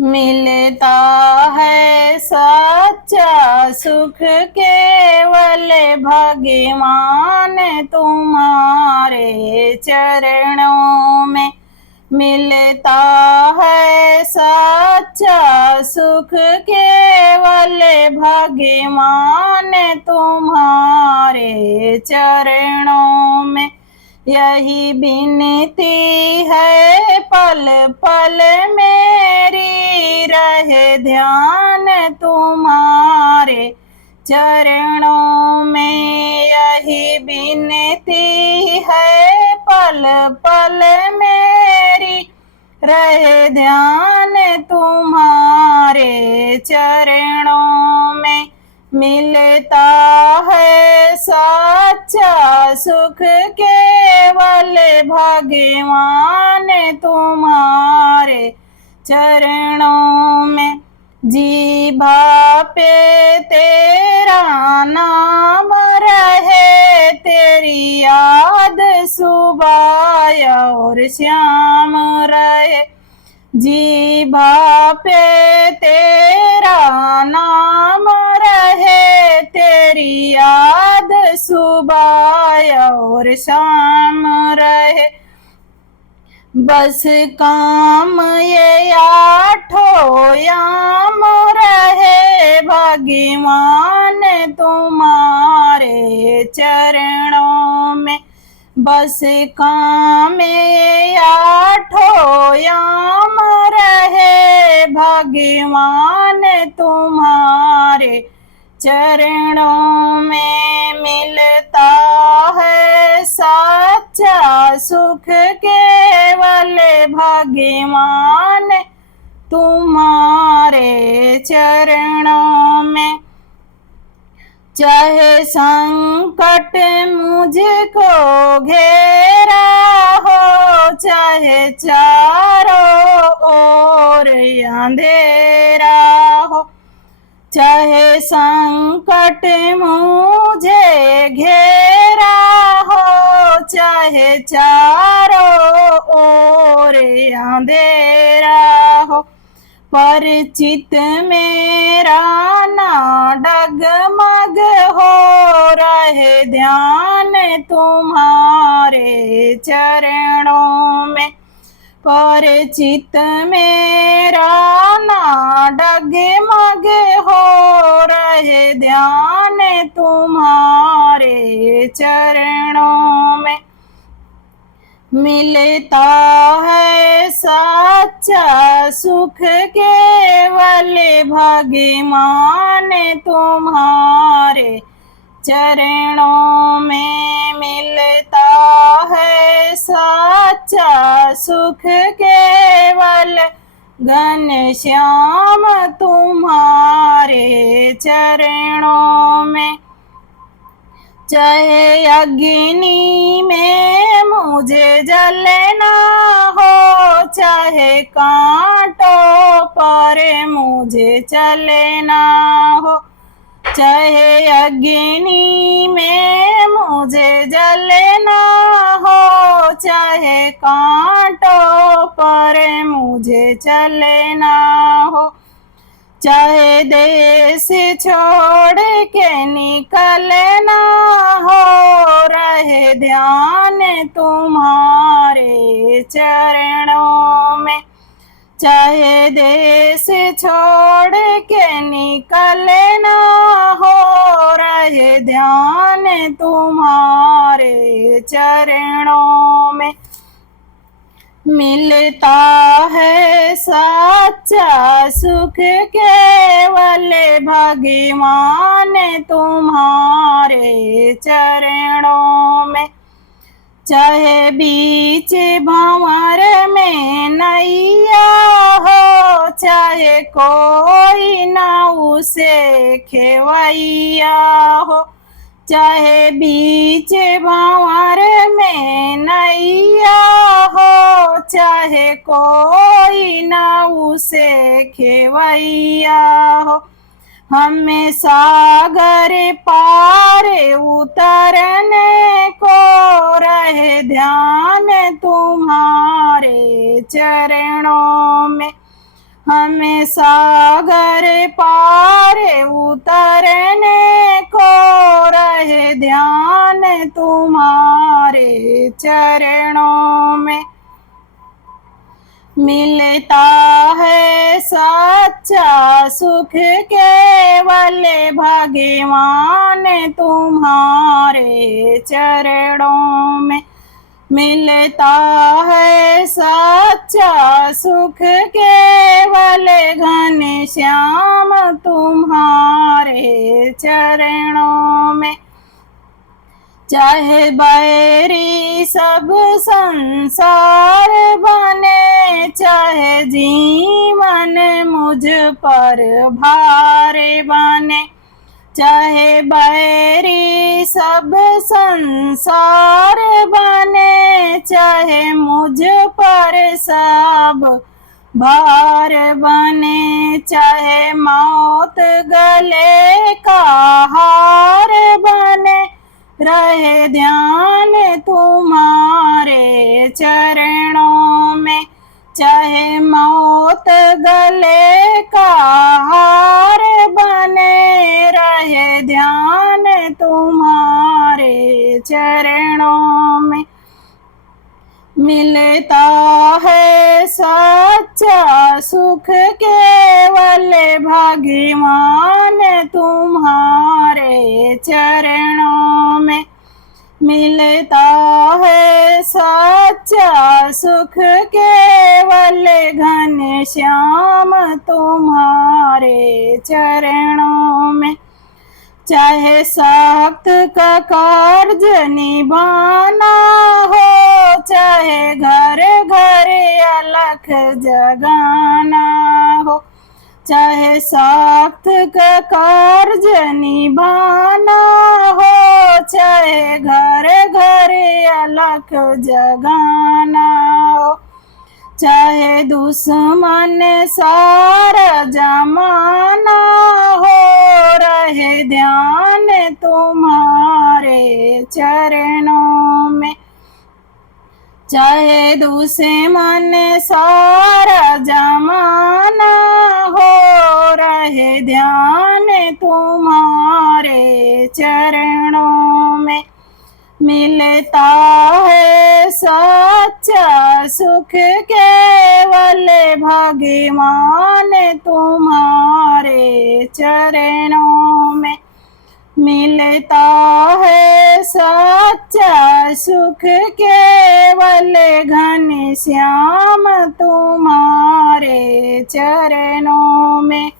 मिलता है सच्चा सुख केवल भगवान तुम्हारे चरणों में। मिलता है सच्चा सुख केवल भगवान तुम्हारे चरणों में। यही विनती है पल पल मेरी, रहे ध्यान तुम्हारे चरणों में। यही विनती है पल पल मेरी, रहे ध्यान तुम्हारे चरणों में। मिलता है सच्चा सुख केवल भगवान तुम्हारे चरणों में। जीभा पे तेरा नाम रहे, तेरी याद सुबह और शाम रहे। जीभा पे तेरा नाम रहे, तेरी याद सुबह और शाम रहे। बस काम ये आठों याम रहे, भगवान तुम्हारे चरणों में। बस काम ये आठों याम रहे, भगवान तुम्हारे चरणों में। मिलता है सच्चा सुख केवल भगवान तुम्हारे चरणों में। चाहे संकट मुझको घेरा हो, चाहे चारों ओर अंधेरा हो। चाहे संकट मुझे घेरा हो, चाहे चारों ओर अंधेरा हो। परिचित मेरा ना डगमग हो, रहे ध्यान तुम्हारे चरणों में। परिचित मेरा ना डगमग हो, रहे ध्यान तुम्हारे चरणों में। मिलता है सच्चा सुख केवल भगवान तुम्हारे चरणों में। मिलता है सच्चा सुख केवल घनश्याम तुम्हारे चरणों में। चाहे अग्नि में मुझे जलना हो, चाहे कांटों पर मुझे चलना हो। चाहे अग्नि में मुझे जलना हो, चाहे कांटों पर मुझे चलना हो। चाहे देश छोड़ के निकलना हो, रहे ध्यान तुम्हारे चरणों में। चाहे देश छोड़ के निकलना हो, रहे ध्यान तुम्हारे चरणों में। मिलता है सच्चा सुख केवल भगवान तुम्हारे चरणों में। चाहे बीच भंवर में नैया हो, चाहे कोई ना उसे खेवैया हो। चाहे बीच भंवर में नैया हो, चाहे कोई ना उसे खेवैया हो। हमें सागर पार उतरने को, रहे ध्यान तुम्हारे चरणों में। हमें सागर पार उतरने को रहे ध्यान तुम्हारे चरणों में। मिलता है सच्चा सुख केवल भगवान तुम्हारे चरणों में। मिलता है सच्चा सुख केवल घनश्याम तुम्हारे चरणों में। चाहे बैरी सब संसार बने, चाहे जीवन मुझ पर भारे बने। चाहे बैरी सब संसार बने, चाहे मुझ पर सब भार बने। चाहे मौत गले का हार बने, रहे ध्यान तुम्हारे चरणों में। चाहे मौत गले का हार बने, रहे ध्यान तुम्हारे चरणों में। मिलता है सच्चा सुख केवल भगवान तुम्हारे चरणों में। मिलता है सच्चा सुख केवल घनश्याम तुम्हारे चरणों में। चाहे सख्त का कार्ज निभाना हो, चाहे घर घर अलख जगाना हो। चाहे सख्त का कार्ज निभाना हो, चाहे घर घर अलख जगाना हो। चाहे दुश्मन सारा जमाना हो, रहे ध्यान तुम्हारे चरणों में। चाहे दुश्मन सारा जमाना हो, रहे ध्यान तुम्हारे चरणों में। मिलता है सच्चा सुख केवल भगवान तुम्हारे चरणों में। मिलता है सच्चा सुख केवल घनश्याम तुम्हारे चरणों में।